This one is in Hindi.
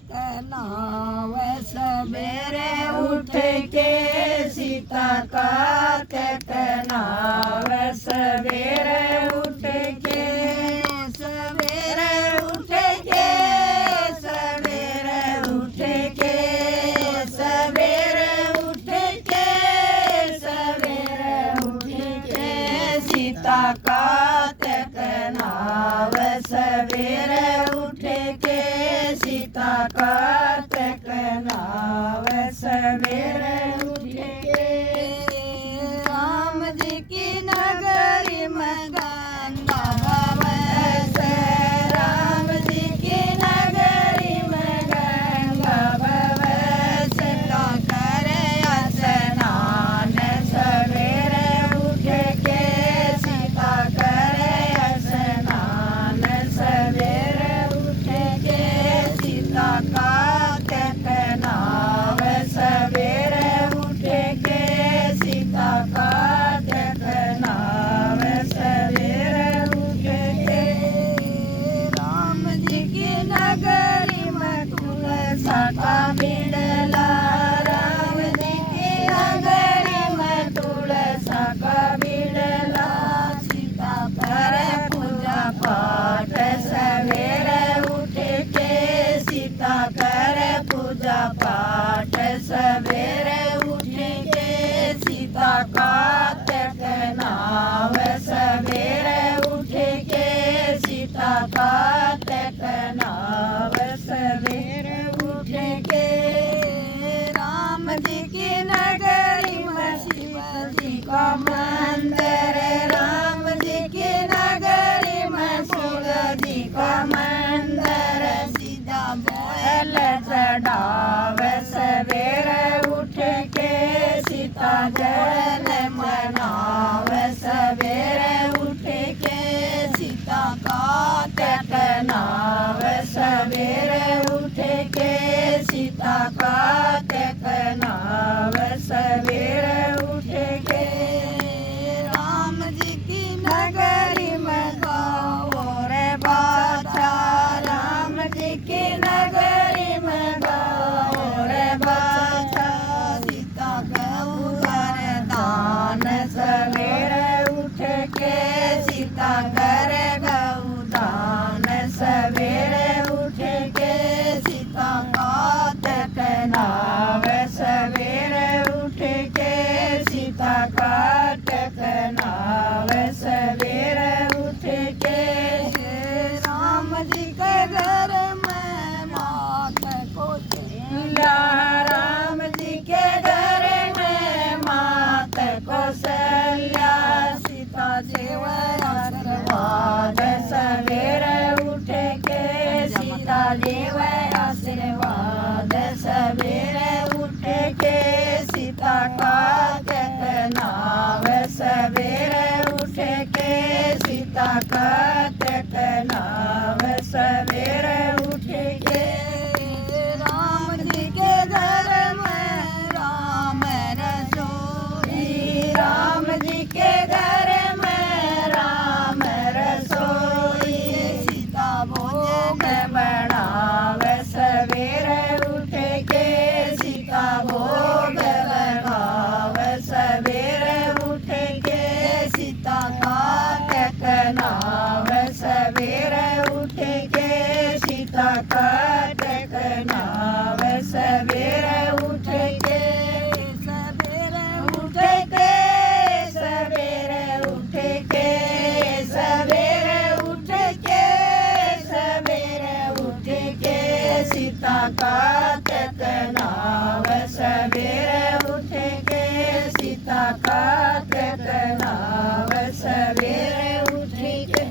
नाव सवेरे उठ के सीता का नाव सवेरे उठ के सवेरे उठ के सवेरे उठ के सवेरे उठ के सवेरे उठ के सीता का नाव सवेरे उठ के सीता का नाव सवेरे उठ के राम जी की नगरी में गंगा बहस राम जी की नगरी में गंगा बहस तो करे स्नान सवेरे उठ के सीता करे स्नान सवेरे उठ के सीता का नाव सवेरे उठ के सीता का नाव सवेरे उठ के राम जी की नगरी में तुलसा का बिड़ला राम जी की नगरी में तुलसा का बिड़ला सीता करे पूजा पाठ सवेरे उठ के सीता करे पूजा पाठ सवेरे उठ के सीता का नाव सवेरे उठ के सीता का नाव सवेरे उठ के राम जी की नगरी में शिव जी का मंदिर राम जी की नगरी में शिव जी का मंदिर सीधा बैल चढ़ाव सवेरे उठ के सीता जल मनाव सवेरे उठ के सीता का नाव सवेरे उठ के सीता का नाव सवेरे उठ के राम जी की नगरी में गाओ रे बाचा राम जी की नगरी में गाओ रे बाचा सीता गौ दान सवेरे उठ के सीता करे गौ दान सवेरे उठ के सीता का नाव सवेरे उठ के सीता का नाव सवेरे उठ के राम जी के घर में मात को चलिया राम जी के घर में मात को सलिया सीता देव आशीर्वाद सवेरे उठ के सीता देव आशीर्वाद सवेरे उठ के सीता का नाव सवेरे उठ के सीता का नाव सवेरे उठ के राम जी के घर में राम रसोई राम जी के घर में राम रसोई सीता भोग बनाव सवेरे उठ के सीता भोग लगाव सवेरे उठ के सीता का नाव सवेरे उठ के सीता का नाव सवेरे उठ के सवेरे उठ के सवेरे उठ के सवेरे उठ के सवेरे उठ के सीता का नाव सवेरे उठ के सीता का नाव सवेरे उठ के।